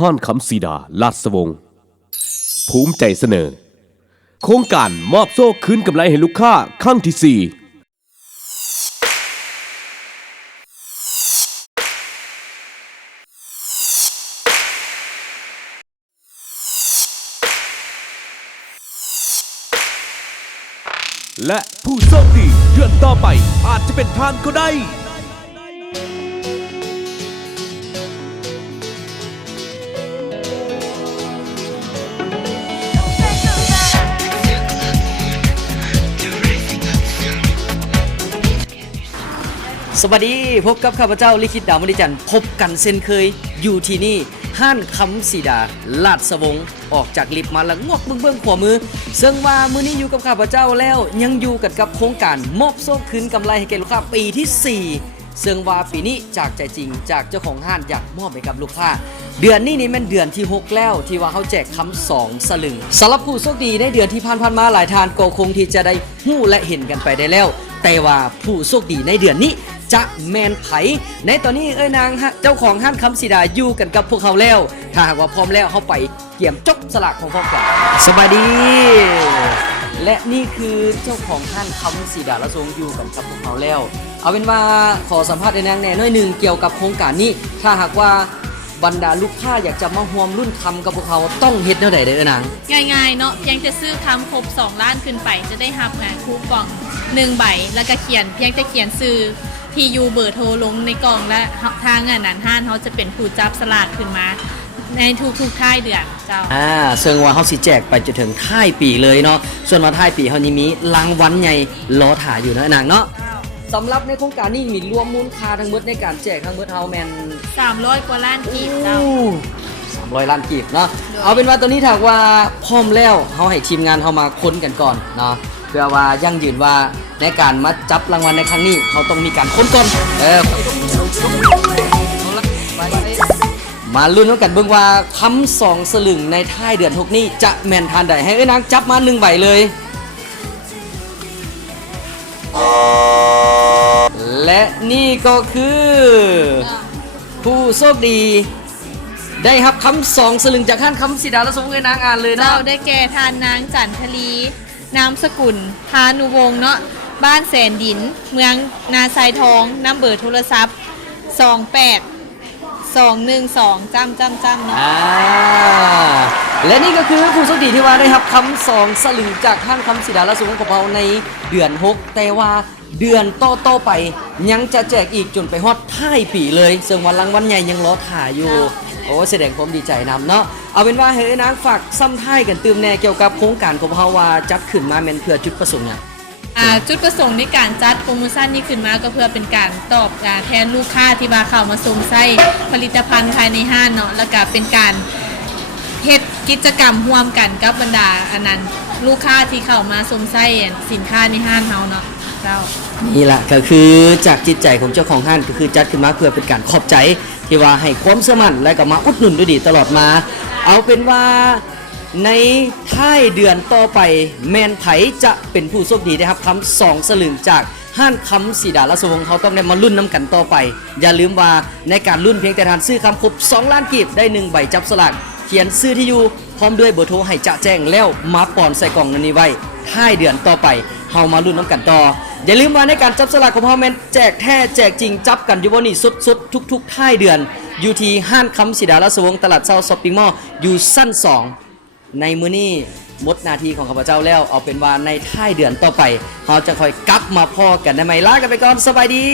ห้านคำสีดาลาดสวงภูมิใจเสนอโครงการมอบโซ่คืนกำไรให้ลูกค้าครั้งที่ 4และผู้โชคดีเดือนต่อไปอาจจะเป็นท่านก็ได้สวัสดีพบกับข้าพเจ้าลิขิตดาวมณีจันทร์พบกันเช่นเคยอยู่ที่นี่ห้านคำสีดาลาดสวงออกจากลิฟต์มาแล้วงวกเบื้องขวามือซึ่งว่ามื้อนี้อยู่กับข้าพเจ้าแล้วยังอยู่กันกับโครงการมอบโซ่คืนกำไรให้แก่ลูกค้าปีที่ 4ซึ่งว่าปีนี้จากใจจริงจากเจ้าของห้านอยากมอบให้กับลูกค้าเดือนนี้นี่มันเดือนที่ 6 แล้วที่ว่าเขาแจกคำ2 สลึงสำหรับผู้โชคดีในเดือนที่ผ่านมาหลายทานก็คงที่จะได้หู้และเห็นกันไปได้แล้วแต่ว่าผู้โชคดีในเดือนนี้จะแมนไผในตอนนี้นางเจ้าของห้านคำสีดาอยู่กันกับพวกเขาแล้วถ้าหากว่าพร้อมแล้วเขาไปเกี่ยมจกสลากของพร้อมกันสบายดีและนี่คือเจ้าของห้านคำสีดาและทรงอยู่กันกับพวกเขาแล้วเอาเป็นว่าขอสัมภาษณ์นางแน่น้อยหนึ่งเกี่ยวกับโครงการนี้ถ้าหากว่าบรรดาลูกค้าอยากจะมาร่วมรุ่นคำกับพวกเขาต้องเฮ็ดแนวใดเด้อนางง่ายๆเนาะเพียงจะซื้อคำครบ2 ล้านขึ้นไปจะได้รับคูปอง1 ใบแล้วก็เขียนเพียงจะเขียนซื้อที่อยู่เบอร์โทรลงในกล่องและทางงานนั้นห้านเขาจะเป็นผู้จับสลากขึ้นมาในทุกท้ายเดือนเจ้าซึ่งว่าเขาสิแจกไปจนถึงท้ายปีเลยเนาะส่วนมาท้ายปีเขานี้มีรางวัลใหญ่รอถ่ายอยู่นะนางเนาะสำหรับในโครงการนี้มีรวมมูลค่าทั้งหมดในการแจกทั้งหมดเฮาแมน300 กว่าล้านกีบเจ้า300 ล้านกีบเนาะเอาเป็นว่าตอนนี้ถ้าว่าพร้อมแล้วเฮาให้ทีมงานเฮามาค้นกันก่อนเนาะเพื่อว่ายั่งยืนว่าในการมาจับรางวัลในครั้งนี้เขาต้องมีการค้นก่อนมาลุ้นกันเบิ่งว่าคำ2 สลึงในท้ายเดือน6นี้จะแม่นทานใดให้นางจับมา1 ใบเลยและนี่ก็คือผู้โชคดีได้รับคำ2 สลึงจากท่านคำสีดาและสมเงินนางอ่านเลยนะเราได้แก่ทานนางจันทลีนามสกุลพานุวงศ์เนาะบ้านแสนดินเมืองนาไซทองน้ำเบอร์โทรศัพท์28212จำเนาะและนี่ก็คือผู้โชคดีที่ว่าได้รับคำ2 สลึงจากท่านคำสีดาและสมเงินของเราในเดือน6แต่ว่าเดือนต่อไปยังจะแจกอีกจนไปฮอดท้ายปีเลยซึ่งวันรางวัลใหญ่ยังรอถ่ายอยู่โอ้แสดงความดีใจนำเนาะเอาเป็นว่าเฮ้ยนางฝากซ้ำท้ายกันตื่มแน่เกี่ยวกับโครงการของเราว่าจัดขึ้นมาเป็นเพื่อจุดประสงค์เนี่ยจุดประสงค์ในการจัดโปรโมชั่นนี้ขึ้นมาก็เพื่อเป็นการตอบแทนลูกค้าที่มาเข้ามาชมไส้ผลิตภัณฑ์ภายในห้างเนาะแล้วก็เป็นการเฮ็ดกิจกรรมร่วมกันกับบรรดาอันนั้นลูกค้าที่เข้ามาชมไส้สินค้าในห้างเฮาเนาะนี่แหละก็คือจากจิตใจของเจ้าของห้างก็คือจัดขึ้นมาเพื่อเป็นการขอบใจที่ว่าให้ความสมั่นและก็มาอุดหนุนด้วยดีตลอดมาเอาเป็นว่าในท้ายเดือนต่อไปแมนไผจะเป็นผู้โชคดีนะครับคำ2 สลึงจากห้านคำสีดาและสวงเขาต้องได้มาลุ้นน้ำกันต่อไปอย่าลืมว่าในการลุ้นเพียงแต่ทานซื้อคำครบ2 ล้านกีบได้1 ใบจับสลากเขียนซื้อที่อยู่พร้อมด้วยเบอร์โทรให้จะแจ้งแล้วมาปอนใส่กล่องนี้ไว้ท้ายเดือนต่อไปเฮามาลุ้นน้ำกันต่ออย่าลืมว่าในการจับสลากของเฮาแมนแจกแท้แจกจริงจับกันอยู่บนนี่สุดทุกท้ายเดือนอยู่ที่ห้านคำสีดาและสวงตลาดเช้าช้อปปิ้งมอลล์อยู่สั้น2ในมื้อนี้หมดนาทีของข้าพเจ้าแล้วเอาเป็นว่าในท้ายเดือนต่อไปเราจะคอยกลับมาพอกันได้ไหมลากันไปก่อนสบายดี